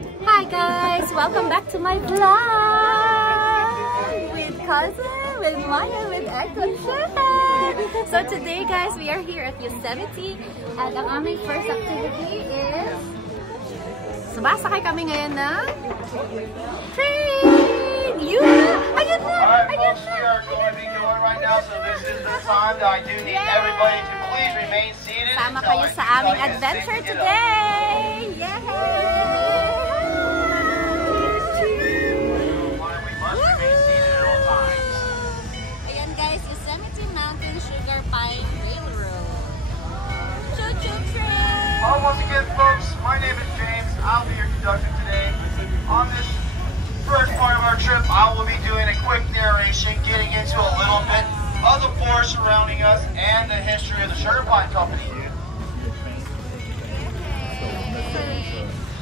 Hi guys! Welcome back to my vlog! With Cousin, with Maya, with Echo Chan! So today guys, we are here at Yosemite at ang aming first activity is sumasakay kami ngayon ng train! Ayun na! Ayun na! We are going to be going right now, so this is the time that I do need everybody to please remain seated. Sama kayo sa aming adventure today! Yay! Once again, folks, my name is James. I'll be your conductor today. On this first part of our trip, I will be doing a quick narration, getting into a little bit of the forest surrounding us and the history of the Sugar Pine Company.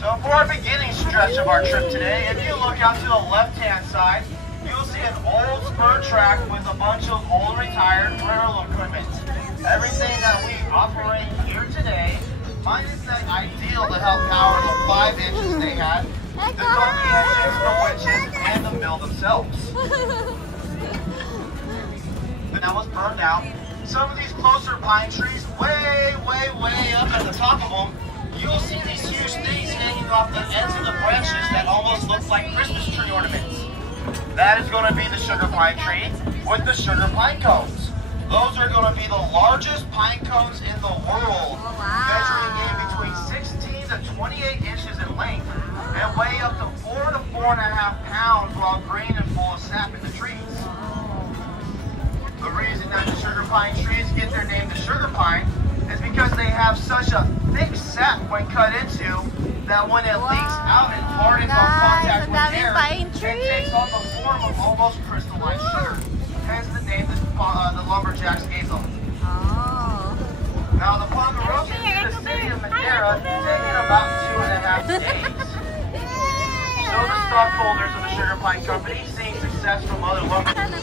So for our beginning stretch of our trip today, if you look out to the left-hand side, you'll see an old spur track with a bunch of old retired railroad equipment. Everything that we operate here today, minus that ideal to help power the 5 engines they had, the donkey engines, the winches, and the mill themselves. But that was burned out. Some of these closer pine trees, way up at the top of them, you'll see these huge things hanging off the ends of the branches that almost look like Christmas tree ornaments. That is going to be the sugar pine tree with the sugar pine cones. Those are going to be the largest pine cones in the world, measuring in between 16 to 28 inches in length and weigh up to 4 to 4.5 pounds while green and full of sap in the trees. The reason that the sugar pine trees get their name, the sugar pine, is because they have such a thick sap when cut into that when it leaks out and hardens on contact with air, it takes on the form of almost crystalline sugar. Hence the name the lumberjacks gave them. Now the Ponderosa to the city of Madera taking about 2.5 days. So the stockholders of the Sugar Pine Company, seeing success from other lumberjacks.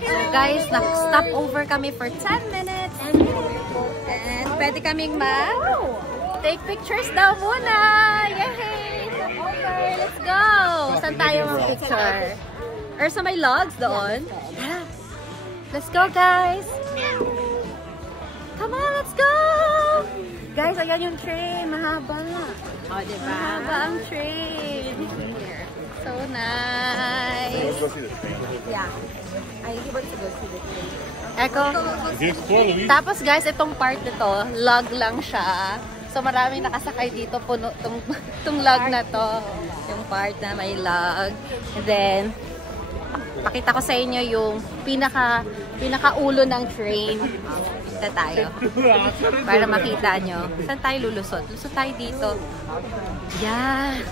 So guys, nag-stop over kami for 10 minutes and pwede kaming take pictures daw muna! Yay! Stop over! Let's go! Saan tayo mag-picture? Or sa may logs doon? Let's go guys! Come on, let's go! Guys, ayan yung train. Mahaba. Oh, diba? Mahaba ang train. So nice! Let's go see the train. Yeah. I want to go see the train. Echo. Tapos guys, itong part nito, log lang siya. So maraming nakasakay dito, puno tong log na to. Yung part na may log. And then, pakita ko sa inyo yung pinaka-ulo ng train. Kita tayo. Para makita nyo. Saan tayo lulusot? Lusot tayo dito. Yeah.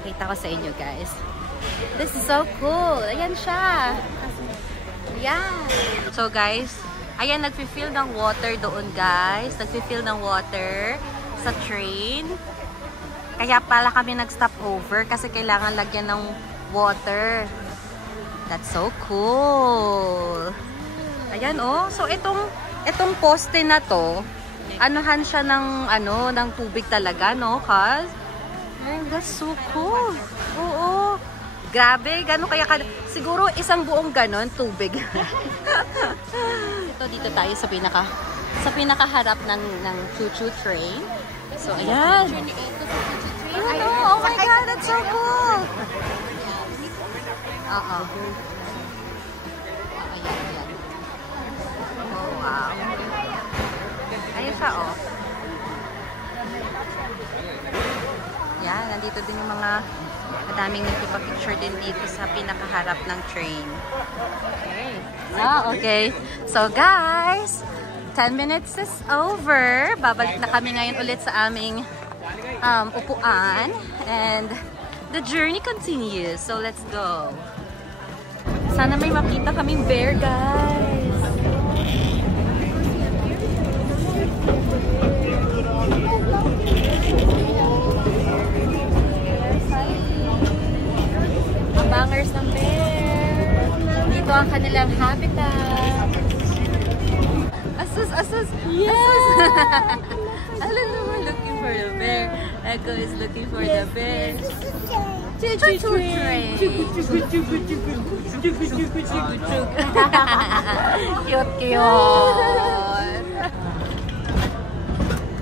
Pakita ko sa inyo guys. This is so cool. Ayan siya. Yeah. So guys, ayan, nagfi-fill ng water doon guys. Nagfi-fill ng water sa train. Kaya pala kami nag-stop over kasi kailangan lagyan ng water. That's so cool. Ayan oh. So itong poste na to, anuhan siya ng tubig talaga, no? Cause that's so cool. Oo. Grabe, gano'n kaya siguro isang buong ganon tubig. Dito tayo sa pinakaharap ng choo-choo train. So ayan. Oh my god, that's so cool. Ayan. Oh wow. Ayun siya oh. Yan, nandito din yung mga madaming nagpipicture din dito sa pinakaharap ng train. Okay. Okay. So guys, 10 minutes is over. Babalik na kami ngayon ulit sa aming upuan. And the journey continues. So let's go. Sana may makita kaming bear, guys. Ang bangers ng bear. Dito ang kanilang habitat. Asus. Yeah. Alala, we're looking for the bear. Echo is looking for the bear. Choo-choo train. Cute.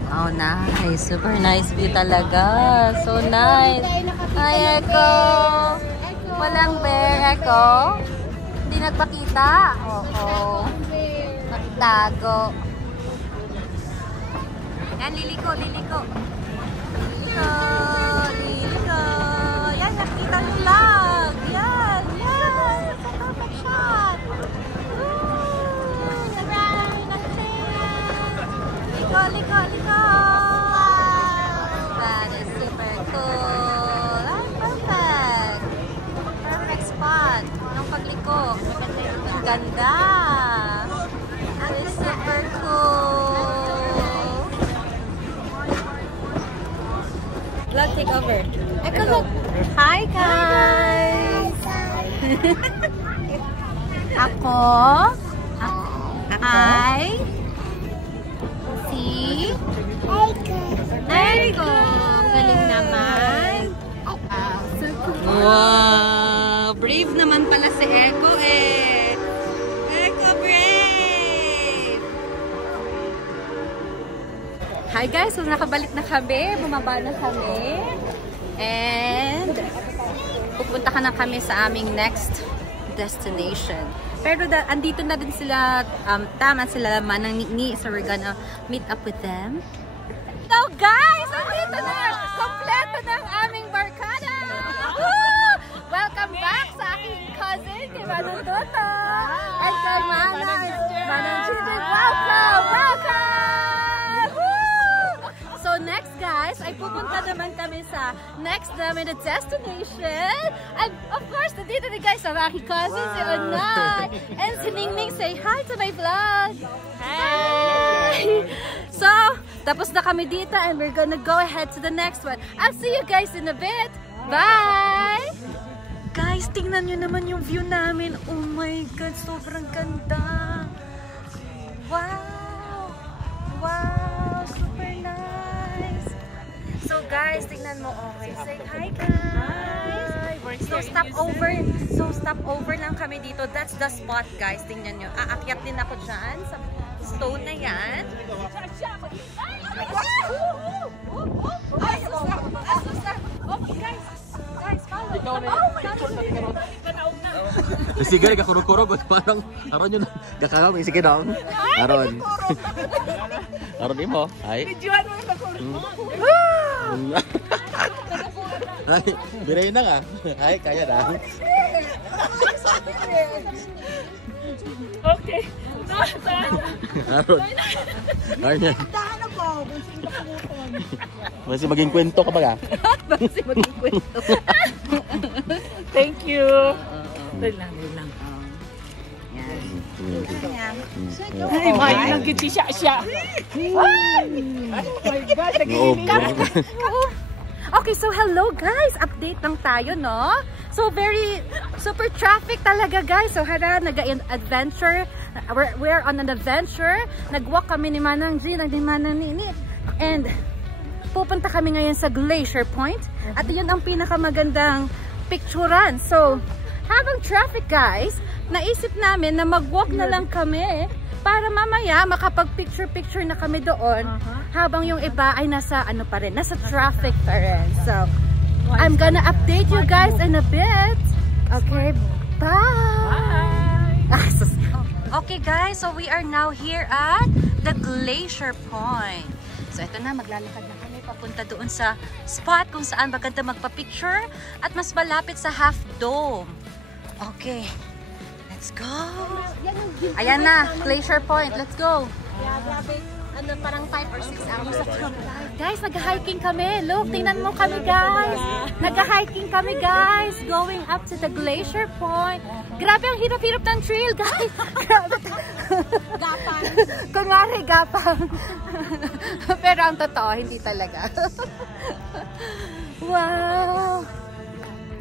Oh, nice. Super nice view talaga. So nice. Hi, Echo. Walang bear, Echo. Hindi nagpakita. Oo. Nagtago. Yan, liliko. Liliko. Yan, nakita nyo lang. Yan. It's a perfect shot. Liko. That is super cool. Perfect. Perfect spot. Nung pagliko. Ang ganda. That is super cool. Vlog take over. Echo, look. Hi, guys. Ako. Hi. Si Echo. Galing naman. Wow. Brave naman pala si Echo eh. Echo brave. Hi guys, so nakabalik na kami. Bumaba na kami. And pupunta ka na kami sa aming next destination. Pero andito na din sila, tama sila Manang Ni, so we're gonna meet up with them. So guys, andito na! Kompleto na ang aming barkada! Welcome back sa aking cousin, kay Manong Toto! And kay Manang Chichit! Welcome! So next guys, ay pupunta naman kami sa next namin na destination. And of course, nandito na guys sa aking cousin, si Onay. And si Ningning, say hi to my vlog. Hi! So, tapos na kami dito and we're gonna go ahead to the next one. I'll see you guys in a bit. Bye! Guys, tingnan nyo naman yung view namin. Oh my God, sobrang ganda. Wow! Wow! Super nice! So guys, tingnan mo. Okay, say hi guys! So stop over lang kami dito. That's the spot guys. Tingnan nyo. Aakyat din ako dyan sa stone na yan. Sige, kakurog-kurog. Parang, aron yun. Kakaraw, may sige daw. Aron. Aron din mo. Ay. Videoan mo yung kakurog. Ay, biray na ka. Ay, kaya na. Okay. Aron. Aron yan. Masih maging kwento ka ba ka? Masih maging kwento. Thank you. Dali lang. Ay, mahal lang kiti siya. Ay! Oh my God, nag-iinig ka. Okay, so hello guys! Update lang tayo, no? So super traffic talaga guys. So nag-adventure. We're on an adventure. Nag-walk kami ni Manang G, ni Manang Nini. And pupunta kami ngayon sa Glacier Point. At yun ang pinakamagandang picturean. So, habang traffic guys, naisip namin na mag-walk na lang kami para mamaya makapag-picture na kami doon habang yung iba ay nasa nasa traffic pa rin. So, I'm gonna update you guys in a bit. Okay, bye! Okay guys, so we are now here at the Glacier Point. So ito na, maglalakad na kami papunta doon sa spot kung saan maganda magpa-picture at mas malapit sa Half Dome. Okay, let's go! Ayan na, Glacier Point, let's go! Yeah, grabe. Parang 5 or 6 hours of guys, nag-hiking kami. Look, tingnan mo kami guys. Nag-hiking kami guys. Going up to the Glacier Point. Grabe ang hirap-hirap ng trail guys. Gapang. Kunwari gapang. Pero ang totoo, hindi talaga. Wow.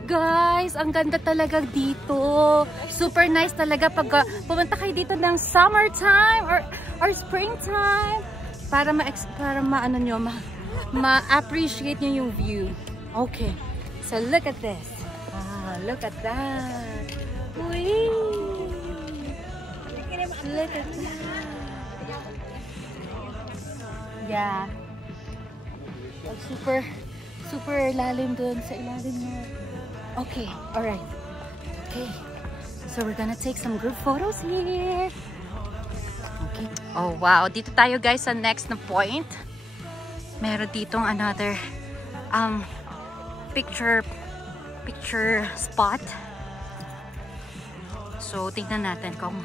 Guys, ang ganda talaga dito. Super nice talaga pag pumunta kayo dito ng summertime or or springtime para maano nyo, ma-appreciate nyo yung view. Okay, so look at this. Look at that. Whee! Look at that. Yeah. Super lalim dun sa ilalim mo. Okay, alright. Okay, so we're gonna take some group photos here. Okay. Oh wow, dito tayo guys sa next na point. Meron ditong another picture spot. So tingnan natin kung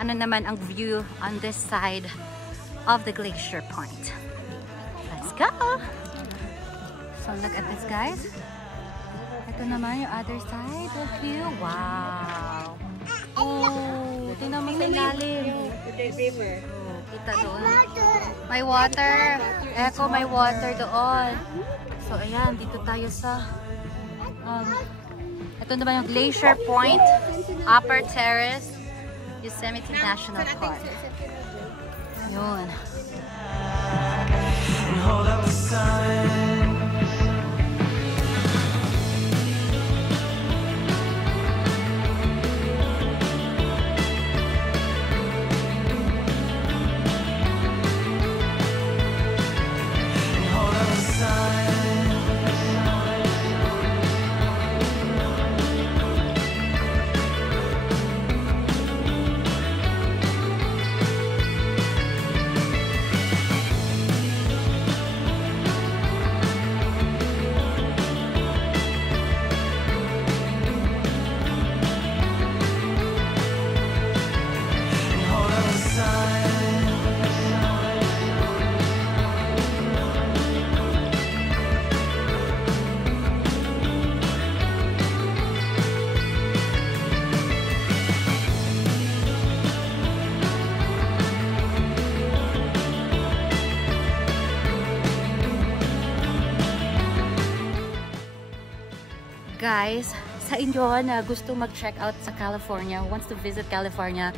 ano naman ang view on this side of the glacier point. Let's go! So look at this guys. Ito naman yung other side of view. Wow! Oh, tingnan mo sa ilalim. Oh, kita doon. May water. Echo, may water doon. So ayan, dito tayo sa ito naman yung Glacier Point, Upper Terrace, Yosemite National Park. Yun. Guys, sa inyo na gusto mag-check out sa California, wants to visit California,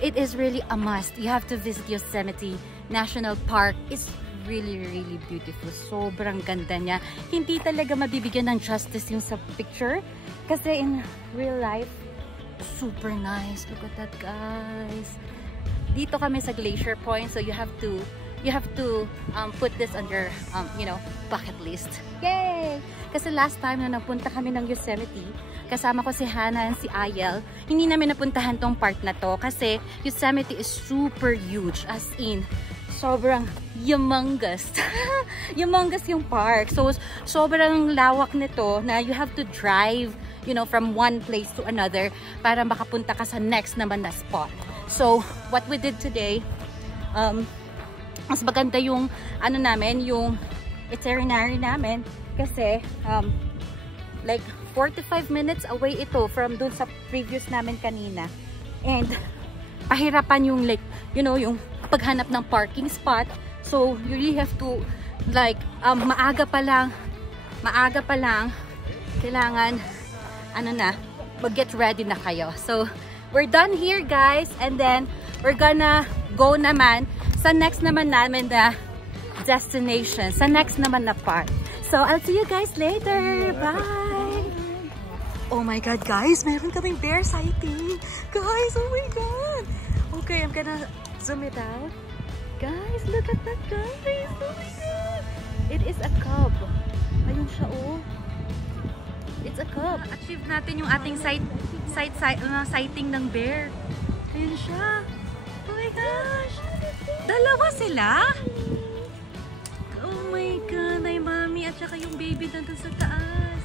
it is really a must. You have to visit Yosemite National Park. It's really beautiful. Sobrang ganda niya. Hindi talaga mabibigyan ng justice yung sa picture. Kasi in real life, super nice. Look at that, guys. Dito kami sa Glacier Point, so you have to put this on your bucket list. Yay! Kasi last time na napunta kami ng Yosemite, kasama ko si Hannah and si Ayel, hindi namin napuntahan tong part na to kasi Yosemite is super huge, as in sobrang humongous. Humongous yung park. So sobrang lawak nito na you have to drive, from one place to another para makapunta ka sa next naman na spot. So what we did today, mas maganda yung yung itinerary namin kasi like 45 minutes away ito from dun sa previous namin kanina, and pahirapan yung yung paghanap ng parking spot. So you really have to maaga pa lang kailangan mag-get ready na kayo. So we're done here guys, and then we're gonna go naman sa next naman namin na destination, sa next naman na part. So, I'll see you guys later. Bye! Oh my God, guys! Meron kaming bear sighting! Guys, oh my God! Okay, I'm gonna zoom it out. Guys, look at that, guys! Oh my God! It is a cub. Ayun siya, oh. It's a cub. Achieve natin yung ating sighting ng bear. Ayun siya. Oh my gosh! Dalawa sila? Oh my God, ay mami at saka yung baby nandun sa taas.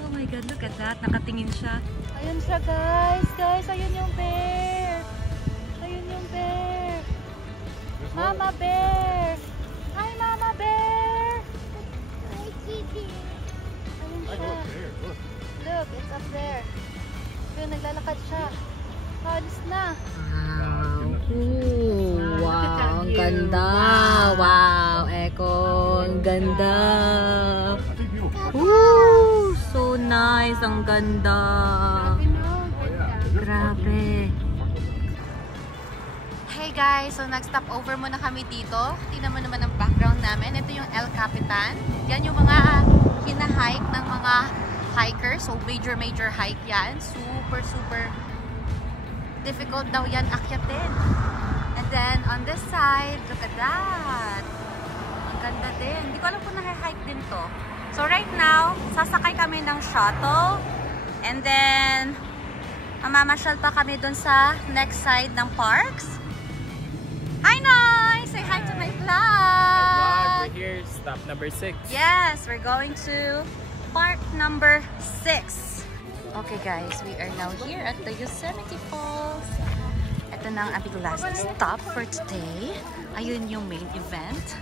Oh my God, look at that. Nakatingin siya. Ayun siya, guys. Guys, ayun yung bear. Ayun yung bear. Mama bear. Hi, Mama bear. Hi, Kitty. Ayun siya. Look, it's up there. Ayun, naglalakad siya. Alis na. Wow, ang ganda. Wow, Echo, ang ganda. So nice, ang ganda. Grabe. Okay guys, so nag-stop over muna kami dito. Tingnan mo naman ang background namin. Ito yung El Capitan. Yan yung mga hina-hike ng mga hikers. So major hike yan. Super difficult daw yan akyatin. And then on this side, look at that. Ang ganda din. Hindi ko alam kung na-hike din to. So right now, sasakay kami ng shuttle. And then mamamasyal pa kami dun sa next side ng parks. Hi, Noy! Say hi to my vlog! We're here, stop number 6. Yes, we're going to park number 6. Okay guys, we are now here at the Yosemite Falls. Ito na ang aming last stop for today. Ayun yung main event.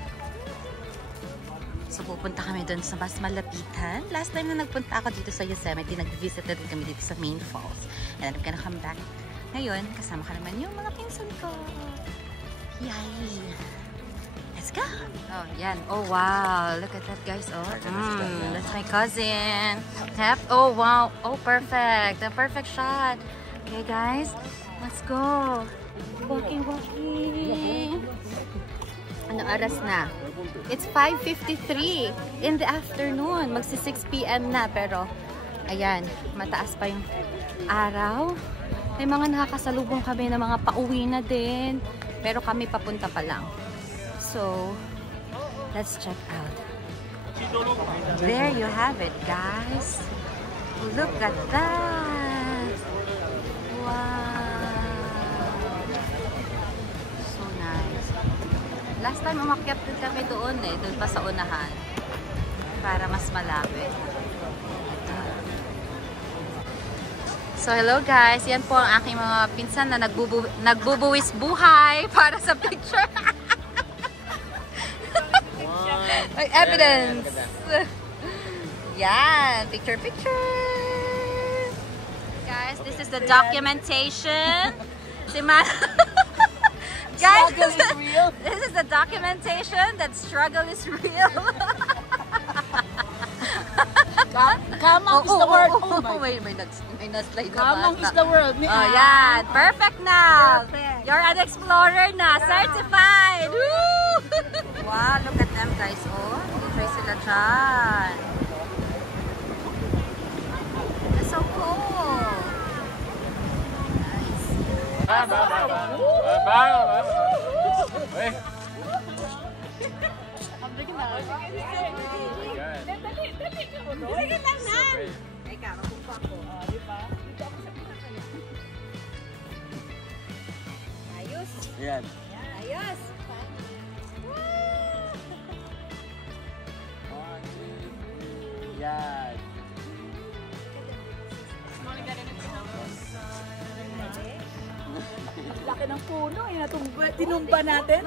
So pupunta kami dun sa mas malapitan. Last time na nagpunta ako dito sa Yosemite, nag-visit din kami dito sa main falls. And I'm gonna come back. Ngayon, kasama ka naman yung mga pinsan ko. Yay! Let's go! Oh, yan. Oh, wow. Look at that, guys. Oh, that's my cousin. Tap. Oh, wow. Oh, perfect. The perfect shot. Okay, guys. Let's go. Walking. Ano oras na? It's 5:53 in the afternoon. Magsi 6 p.m. na. Pero, ayan. Mataas pa yung araw. May mga nakakasalubong kami na mga pauwi na din. Pero kami papunta pa lang. So, let's check out. There you have it, guys. Look at that. Wow. So nice. Last time umakyat din kami doon doon pa sa unahan. Para mas malapit. So hello guys, yan po ang aking mga pinsan na nagbubuwis buhay para sa picture. May evidence. Yan, picture. Guys, this is the documentation. Si guys, this is the documentation that struggle is real. Kamang is the word. Oh my. May na-slide na Kamang bata. is the word. Oh, yan. Perfect now. Perfect. You're an explorer na. Certified. Woo! Wow, look at them guys. Oh, enjoy sila dyan. That's so cool. Nice. Ayos. Yan. Ayos. Yan. Laki ng puno. Tinumba natin.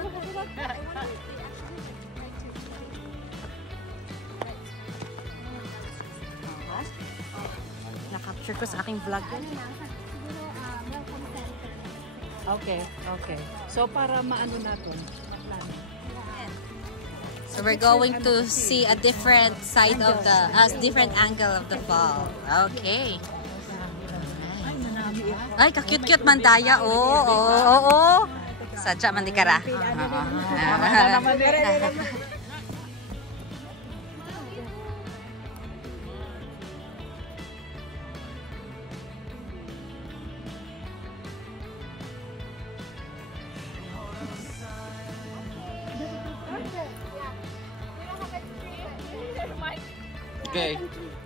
Na-capture ko sa aking vlog yan. Okay. So para maano natin. So we're going to see a different side of the, different angle of the fall. Okay. Ay, ka-cute-cute mandaya. Oo. Sadya man di kara.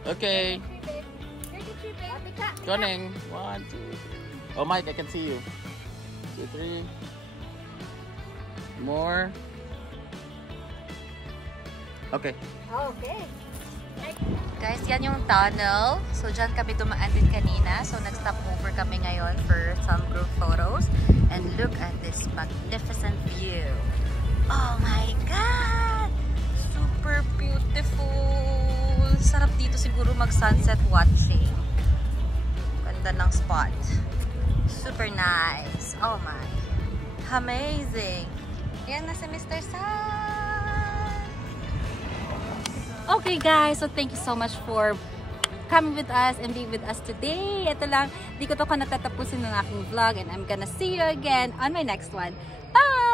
Okay. Running. 1, 2, 3. Oh, Mike, I can see you. 2, 3. More. Okay. Guys, yan yung tunnel. So, dyan kami dumaan din kanina. So, nag-stop over kami ngayon for some group photos. And look at this magnificent view. Oh my God! Super beautiful! Sarap dito siguro mag-sunset watching. Ganda ng spot. Super nice. Oh my. Amazing. Yan na si Mr. Sun. Okay guys, so thank you so much for coming with us and being with us today. Ito lang, di ko to natatapusin ng aking vlog and I'm gonna see you again on my next one. Bye!